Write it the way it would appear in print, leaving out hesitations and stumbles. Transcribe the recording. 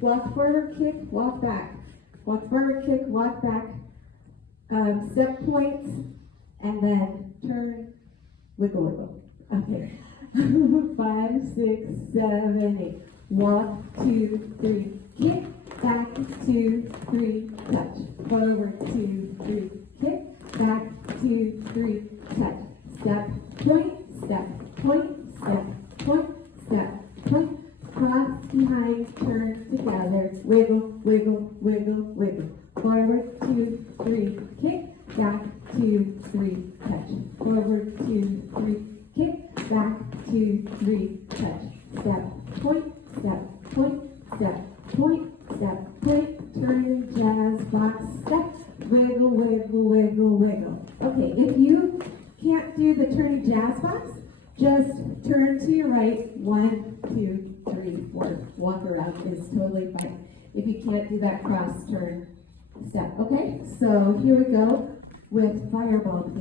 walk forward, kick, walk back. Walk forward, kick, walk back. Step points, and then turn, wiggle, wiggle. Okay. 5, 6, 7, 8. Walk, 2, 3, kick, back, 2, 3, touch. Forward, 2, 3, kick, back, 2, 3, touch. Step, point, step, point, step, point, step, point. Cross behind, turn together, wiggle, wiggle, wiggle, wiggle. Forward, 2, 3, kick, back, 2, 3, touch. Forward, 2, 3, kick, back, 2, 3, touch. Step, point, step, point, step, point, step, point. Turn, jazz, box, step, wiggle, wiggle, wiggle, wiggle. Okay, if you can't do the turning jazz box, just turn to your right, 1, 2, 3, 4. Walk around is totally fine. If you can't do that cross turn step, okay? So here we go with fireball.